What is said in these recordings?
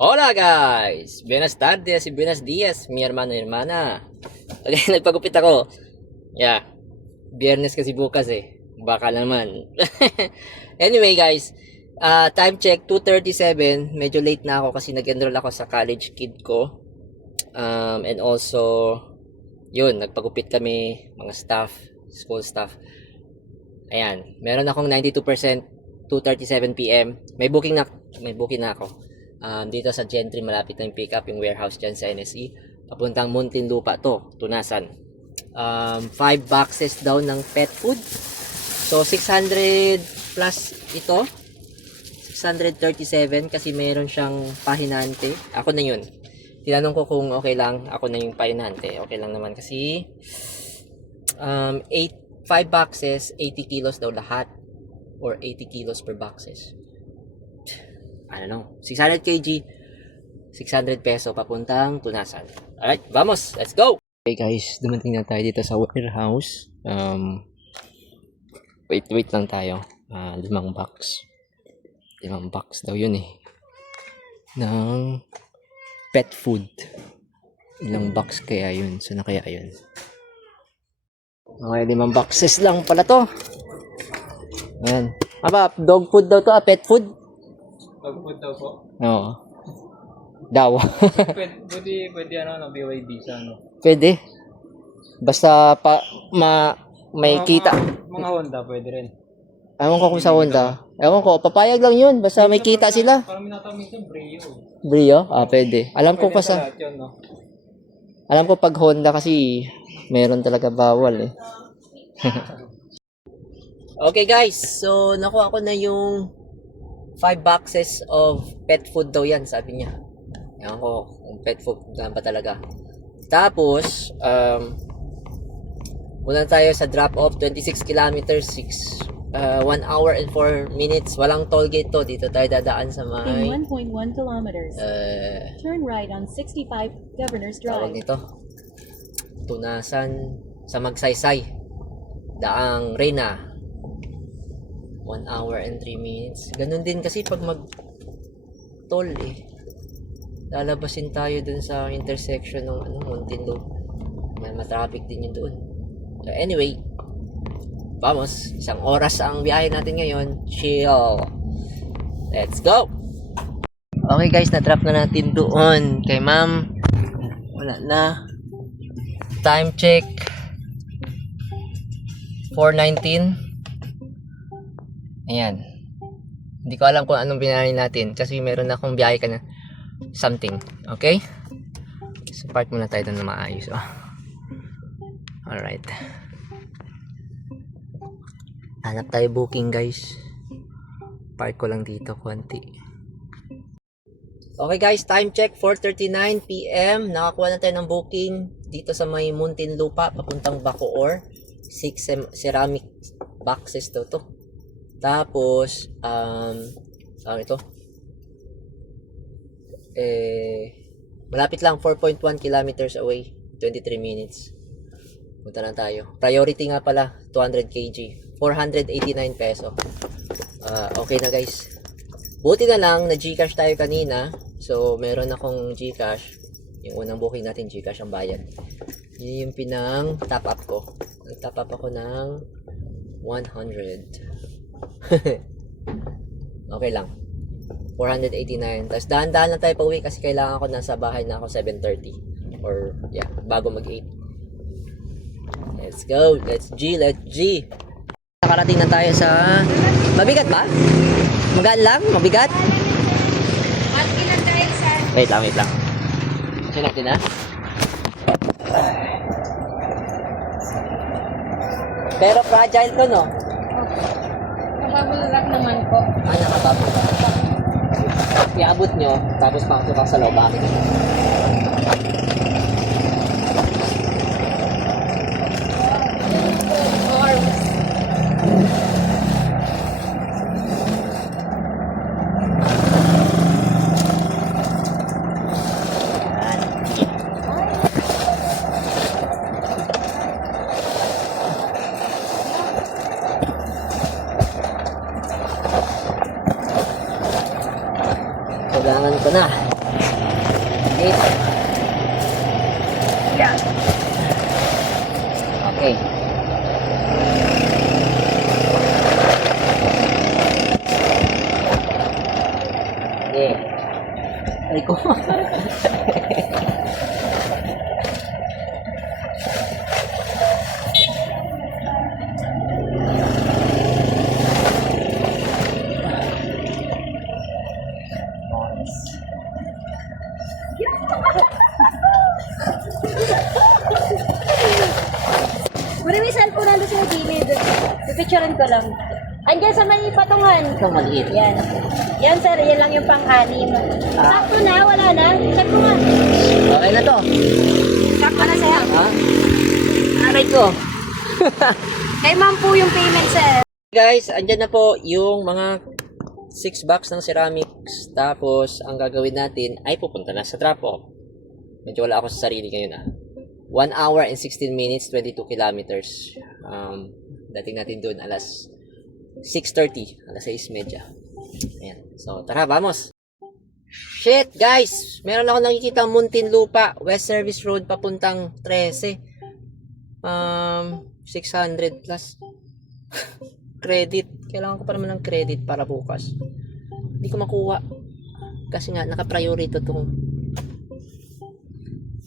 Hola guys! Buenas tardes y buenos días, mi hermano y hermana. Okay, nagpagupit ako. Yeah. Biyernes kasi bukas eh. Baka naman. Anyway guys, time check 2:37. Medyo late na ako kasi nag-enroll ako sa college kid ko. And also, yun, nagpagupit kami, mga staff, school staff. Ayan, meron akong 92%, 2:37 PM. May booking na ako. Dito sa Gentry, malapit na yung pick up, yung warehouse dyan sa NSE. Papuntang Muntinlupa to, Tunasan. 5 boxes daw ng pet food. So 600 plus ito. 637 kasi meron siyang pahinante. Ako na yun. Tinanong ko kung okay lang, ako na yung pahinante. Okay lang naman kasi 5 boxes, 80 kilos daw lahat. Or 80 kilos per boxes. I don't know, 600 kg, 600 peso papuntang Tunasan. Alright, vamos, let's go! Okay guys, dumating na tayo dito sa warehouse. Wait lang tayo. 5 box. 5 box daw yun eh. Ng pet food. Ilang box kaya yun? So na kaya yun? Okay, 5 boxes lang pala to. Ayan. Aba, dog food daw to, pet food. Dog food daw po. Oo. Daw. Pwede ano, BYD sa ano. Pwede. Basta may kita. Mga Honda pwede rin. Ewan ko kung sa Honda. Ewan ko, papayag lang yun. Basta may kita sila. Parang minatawag minsan Brio. Brio? Pwede. Alam ko pa sa... Yun, no? Alam ko pag Honda kasi meron talaga bawal eh. Okay guys, so nakuha ko na yung 5 boxes of pet food daw yan, sabi niya. Ewan ko kung pet food lang ba talaga. Tapos, muna tayo sa drop off, 26 kilometers, 1 hour and 4 minutes. Walang toll gate to. Dito tayo dadaan sa may... In 1.1 kilometers. Turn right on 65 Governor's Tawag Drive. nito. Tunasan sa Magsaysay. Daang Reyna. 1 hour and 3 minutes. Ganun din kasi pag mag-toll eh. Lalabasin tayo dun sa intersection ng Muntinlupa. May traffic din yun doon. So anyway, vamos. 1 oras ang biyahe natin ngayon. Chill. Let's go! Okay guys, na-drop na natin doon kay ma'am. Wala na. Time check 4:19. Ayan. Hindi ko alam kung anong binayaran natin kasi meron na akong biyahe ka na something. Okay? So park muna tayo doon na maayos. Alright. Hanap tayo booking guys. Park ko lang dito konti. Okay guys, time check 4:39 PM. Nakakuha na tayo ng booking dito sa may Muntinlupa papuntang Bacoor. 6 ceramic boxes to. Tapos, ito. Malapit lang, 4.1 kilometers away, 23 minutes. Punta na tayo. Priority nga pala, 200 kg, 489 peso. Okay na guys. Buti na lang, na Gcash tayo kanina. So, meron akong Gcash. Yung unang booking natin, Gcash ang bayad. Yun yung pinang top up ko. Nag-top up ako ng 100. Okay lang. 489. Tapos dahan-dahan lang tayo pa uwi kasi kailangan ko nasa bahay na ako 7:30 or yeah, bago mag-8. Let's go. Let's G. Nakarating na tayo sa... Mabigat ba? Magaan lang? Mabigat? Wait lang. Sinok din na? Pero fragile to, no? Nakababol lang naman po. Nakababol. Iabot nyo, tapos pasok sa loob. Bakit? Kailangan ko na. Hit. Yeah. Okay. Okay. Ay ko. Kunin mo yung cellphone nandun sa gilid. Pipicturean ko lang. Andyan sa may patungan. Ito maliit. Yan. Yan sir, yan lang yung pang-anim. Sakto na, wala na. Check mo nga. Okay na to. Sakto na sir. Ha? Aray ko. Kay ma'am po yung payment sir. Guys, andyan na po yung mga 6 box ng ceramics. Tapos, ang gagawin natin ay pupunta na sa drop-off. Medyo wala ako sa sarili ngayon 1 hour and 16 minutes, 22 kilometers. Dating natin doon alas 6:30, alas 6:30. Ayan. So, tara, vamos. Shit, guys! Meron ako nakikita Muntinlupa, West Service Road, papuntang 13. 600 plus. Credit. Kailangan ko pa naman ng credit para bukas. Hindi ko makuha. Kasi nga, naka-priority itong.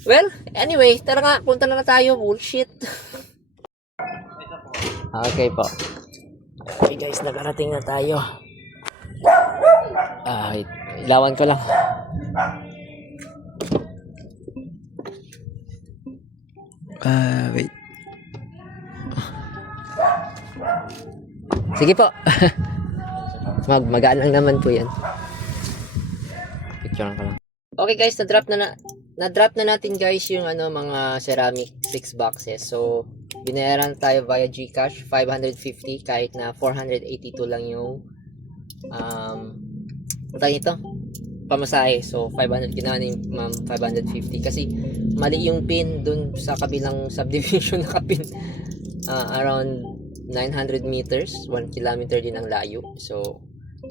Well, anyway, tara nga, punta na tayo. Bullshit. Okay po. Okay guys, nakarating na tayo. Wait. Ilawan ko lang. Wait. Sige po. Magaan lang naman po yan. Picture ko lang. Okay guys, na-drop na natin guys yung mga ceramic 6 boxes. So, binayaran tayo via GCash 550 kahit na 482 lang yung ito pamasahe. So, 500 ginawa ni ma'am 550 kasi mali yung pin dun sa kabilang subdivision nakapin around 900 meters, 1 kilometer din ang layo. So,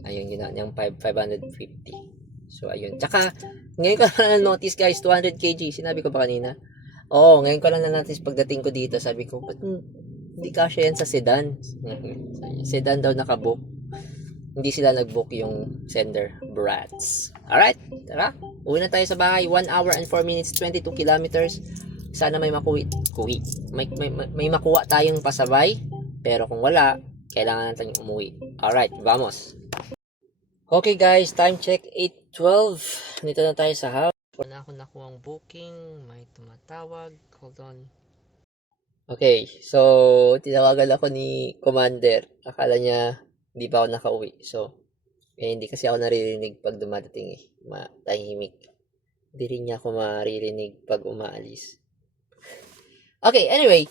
ayun ginawa niyang 550. So, ayun. Tsaka, ngayon ko lang na-notice guys, 200 kg. Sinabi ko ba kanina? Oo, ngayon ko lang na-notice pagdating ko dito. Sabi ko, ba't hindi kasya yan sa sedan? Sedan daw nakabook. Hindi sila nag-book yung sender. Brats. Alright, tara. Uwi na tayo sa bahay. 1 hour and 4 minutes, 22 kilometers. Sana may may makuha tayong pasabay. Pero kung wala, kailangan natin umuwi. Alright, vamos. Okay guys, time check 8:12. Dito na tayo sa house. Wala ako nakuha ang booking. May tumatawag. Hold on. Okay, so tinawagan ako ni Commander. Akala niya hindi pa ako nakauwi. So, hindi kasi ako naririnig pag dumadating matahimik. Hindi rin niya ako maririnig pag umaalis. Okay, anyway.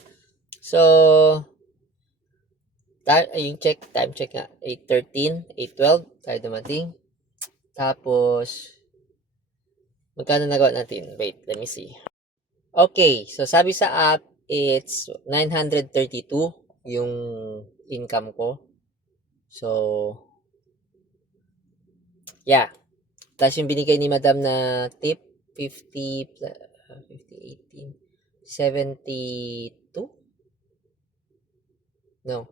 So, time check nga. 8:13, 8:12 tayo dumating. Tapos, magkano nagawa natin? Wait, let me see. Okay, so sabi sa app, it's 932 yung income ko. So, yeah. Tapos yung binigay ni madam na tip, 50, 18, 72? No.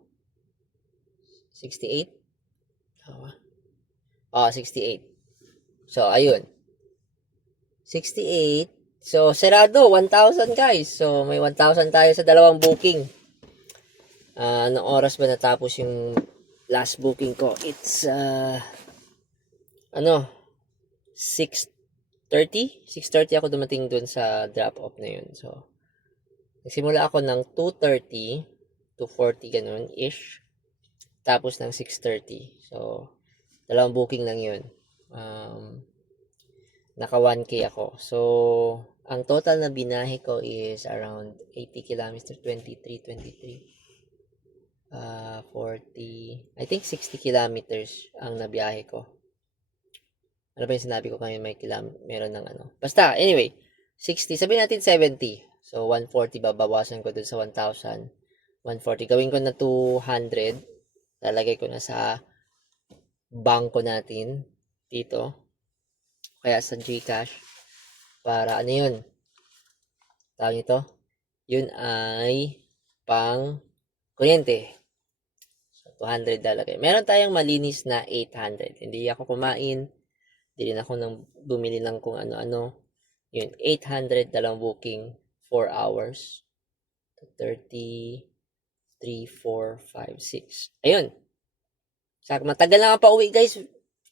68? 68. So, ayun. 68. So, serado, 1,000 guys. So, may 1,000 tayo sa dalawang booking. Anong oras ba natapos yung last booking ko? It's, 6:30? 6:30 ako dumating dun sa drop-off na yun. So, nagsimula ako ng 2:30 to 40 ganun-ish. Tapos ng 6:30. So, dalawang booking lang yun. Naka 1K ako. So, ang total na binahe ko is around 80 kilometers, 40, I think 60 kilometers ang nabiyahe ko. Ano ba yung sinabi ko kanina may meron ng Basta, anyway, 60, sabihin natin 70. So, 140 babawasan ko dun sa 1,000. 140, gawin ko na 200. Lalagay ko na sa bangko natin dito. Kaya sa GCash. para ano yun? Tawag nito? Yun ay pang kuryente. So, $200 kayo. Meron tayong malinis na 800. Hindi ako kumain. Hindi rin ako bumili ng kung ano-ano. Yun, 800 na lang booking, 4 hours. 30, 3, 4, 5, 6. Ayun. Matagal na nga pa uwi, guys.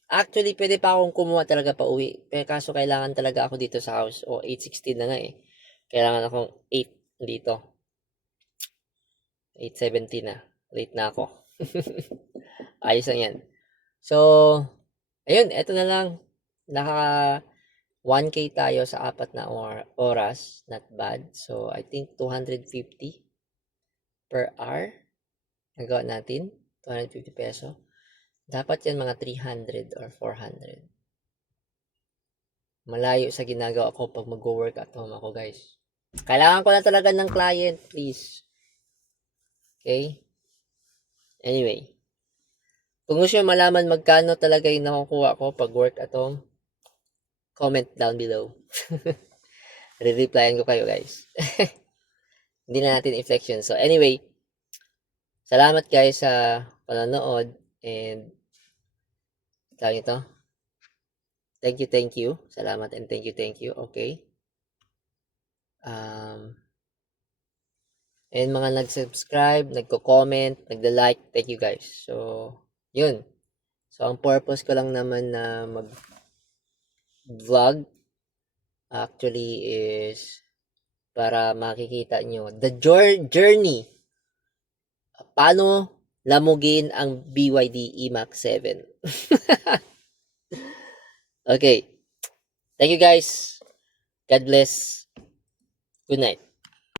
Actually, pwede pa akong kumuha talaga pa uwi. Pero kaso kailangan talaga ako dito sa house. O, 8:16 na nga eh. Kailangan akong 8 dito. 8:17 na. Late na ako. Ayos lang yan. So, ayun, eto na lang. Naka 1K tayo sa 4 na oras. Not bad. So, I think 250 per hour. Nagawa natin. 250 peso. Dapat yan mga 300 or 400. Malayo sa ginagawa ko pag mag-work at home ako, guys. Kailangan ko na talaga ng client, please. Okay? Anyway. Kung gusto nyo malaman magkano talaga yung nakukuha ko pag work at home, comment down below. Re-replyan ko kayo, guys. Hindi na natin inflection. So, anyway. Salamat, guys, sa panonood. And, tawag ito. Thank you. Salamat and thank you. Okay. And mga nag-subscribe, nagko-comment, nagda-like, thank you guys. So, yun. So, ang purpose ko lang naman na mag-vlog actually is para makikita nyo the journey. Paano lamugin ang BYD E-Max 7. Okay. Thank you guys. God bless. Good night.